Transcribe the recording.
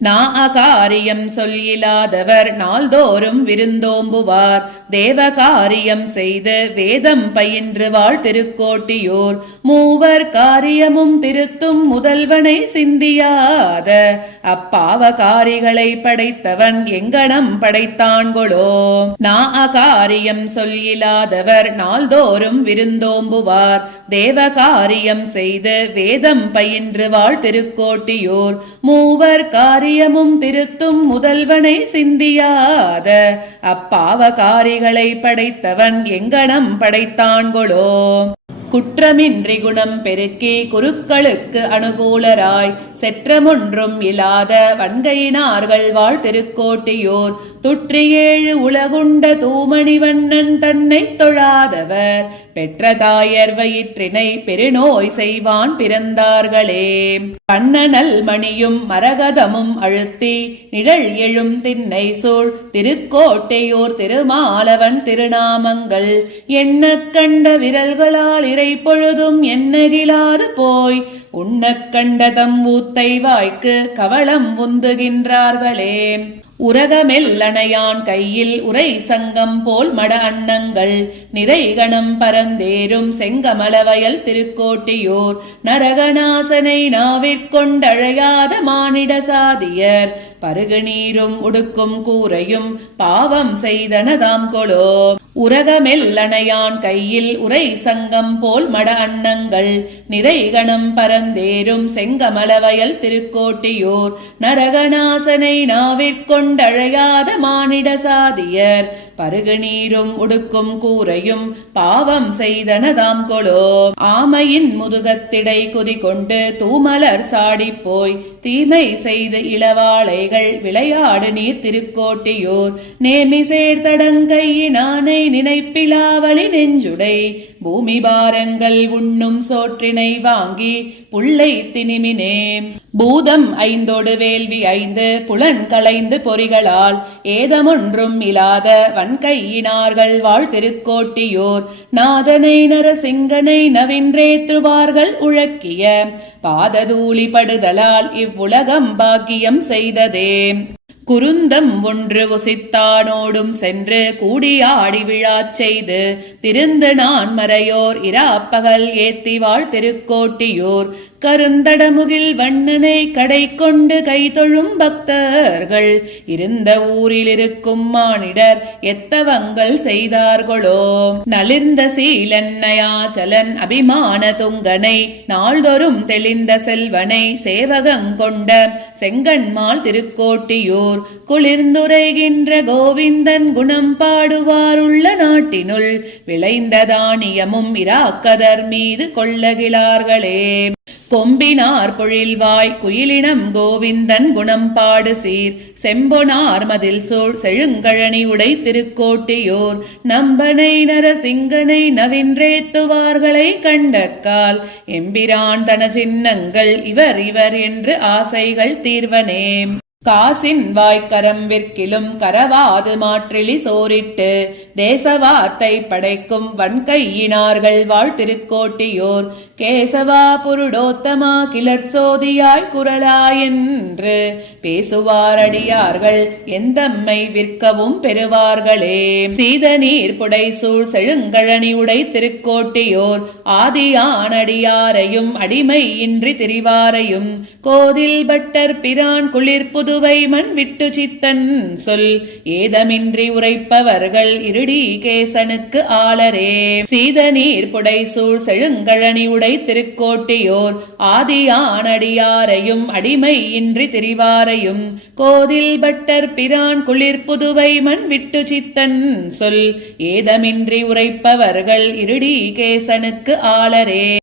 நாஅகாரியம் சொல்லிலாதவர் நாள்தோறும் விருந்தோம்புவார். தேவகாரியம் செய்து வேதம் பயின்று வாழ் திருக்கோட்டியூர். மூவர் காரியமும் திருத்தும் முதல்வனை சிந்தியாத அப்பாவகாரிகளை படைத்தவன் எங்கனம் படைத்தான்கொளோ. நாஅகாரியம் சொல்லிலாதவர் நாள்தோறும் விருந்தோம்புவார். தேவகாரியம் செய்து வேதம் பயின்று வாழ் திருக்கோட்டியூர். மூவர் காரியமும் திருத்தும் முதல்வனை சிந்தியாத அப்பாவகாரிகளை படைத்தவன் எங்கனம் படைத்தான்கொளோ. குற்றமின்றி குணம் பெருக்கி குருக்களுக்கு அனுகூலராய் செற்றமொன்றும் இல்லாத வன்கையினார்கள் வாழ் திருக்கோட்டியூர். துற்றியேழு உலகுண்ட தூமணிவண்ணன் தன்னை தொழாதவர் பெற்ற தாயர் வயிற்றினை பெருநோய் செய்வான் பிறந்தார்களே. கண்ணனல் மணியும் மரகதமும் அழுத்தி நிழல் எழும் திண்ணை சூழ் திருக்கோட்டையூர் திருமாலவன் திருநாமங்கள் எண்ண கண்ட விரல்களால் இறை பொழுதும் எண்ணகிலாது போய் உண்ணக் கண்ட தம்பூத்தை வாய்க்கு கவளம் உந்துகின்றார்களே. உரகமெல்லணையான் கையில் உரை சங்கம் போல் மட அன்னங்கள் நிறைகணம் பரந்தேரும் செங்கமலவயல் திருக்கோட்டியூர். நரகநாசனை நாவிற்கொண்டழையாத மானிட சாதியர் பருகு நீரும் உடுக்கும் கூரையும் பாவம் செய்தனதாம் கொளோ. உரகமெல்லணையான் கையில் உரை சங்கம் போல் மட அன்னங்கள் நிறைகணம் பரந்தேரும் செங்கமலவயல் திருக்கோட்டியூர். நரகநாசனை நாவிற்கொண்டழையாத மானிட சாதியர் பருகு நீரும் உடுக்கும் கூரையும் பாவம் செய்தனதாம் கொளோ. ஆமையின் முதுகத்திடை குதி கொண்டு தூமலர் சாடிப்போய் தீமை செய்து இளவாளைகள் விளையாடு நீர் திருக்கோட்டியூர். நேமி சேர்த்தடங்கையினானை நினைப்பிலாவளி நெஞ்சுடை பூமி பாரங்கள் உண்ணும் சோற்றினை வாங்கி புள்ளை திணிமினே. பூதம் ஐந்தோடு வேள்வி ஐந்து புலன் களைந்து பொறிகளால் ஏதமொன்றும் இல்லாத வன்கையினார்கள் வாழ் திருக்கோட்டியூர். நாதனை நரசிங்கனை நவின்றேற்றுவார்கள் உழக்கிய பாததூளி படுதலால் இவ்வுலகம் பாக்கியம் செய்ததே. குருந்தம் ஒன்று உசித்தானோடும் சென்று கூடியாடி விழாச் செய்து திருந்து நான் மறையோர் இராப்பகல் ஏத்தி வாழ் திருக்கோட்டியூர். கருந்தடமுகில் வண்ணனை கடை கொண்டு கைதொழும் பக்தர்கள் இருந்த ஊரில் இருக்கும் மானிடர் எத்தவங்கள் செய்தார்களோ. நலிர்ந்த சீலன்னயாச்சலன் அபிமான துங்கனை நாள்தொறும் தெளிந்த செல்வனை சேவகங்கொண்ட செங்கண்மால் திருக்கோட்டியூர். குளிர்ந்துரைகின்ற கோவிந்தன் குணம் பாடுவாருள்ள நாட்டினுள் விளைந்த தானியமும் இராக்கதர் மீது கொள்ளகிலார்களே. கொம்பினார் பொழில்வாய் குயிலினம் கோவிந்தன் குணம் பாடு சீர் செம்பொனார் மதில் சூழ் செழுங்கழனி உடை திருக்கோட்டியூர். நம்பனை நரசிங்கனை நவின்றேத்துவார்களை கண்டக்கால் எம்பிரான் தன சின்னங்கள் இவர் இவர் என்று ஆசைகள் தீர்வனே. காசின் வாய்க்கரம் விற்கிலும் கரவாது மாற்றிலி சோரிட்டு தேசவார்த்தை படைக்கும் வன்கையினார்கள் வாழ் திருக்கோட்டியூர். கேசவா புருடோத்தமா கிளர் சோதியாய் குரலாயென்று பேசுவாரடியார்கள் எந்தம்மை விற்கவும் பெறுவார்களே. சீத நீர் புடை சூழ் செழுங்கழனி உடை திருக்கோட்டியூர். ஆதியானடியாரையும் அடிமை இன்றி திரிவாரையும் கோதில் பட்டர் பிரான் குளிர் புதுவை மண் விட்டு சித்தன் சொல் ஏதமின்றி உரைப்பவர்கள் இருடி கேசனுக்கு ஆளரே. சீத நீர் புடை சூழ் செழுங்கழனி உடை திருக்கோட்டியூர். ஆதியானடியாரையும் அடிமை இன்றி திரிவாரையும் கோதில் பட்டர் பிரான் குளிர் புதுவை மண் விட்டு சித்தன் சொல் ஏதமின்றி உரைப்பவர்கள் இருடி கேசனுக்கு ஆளரே.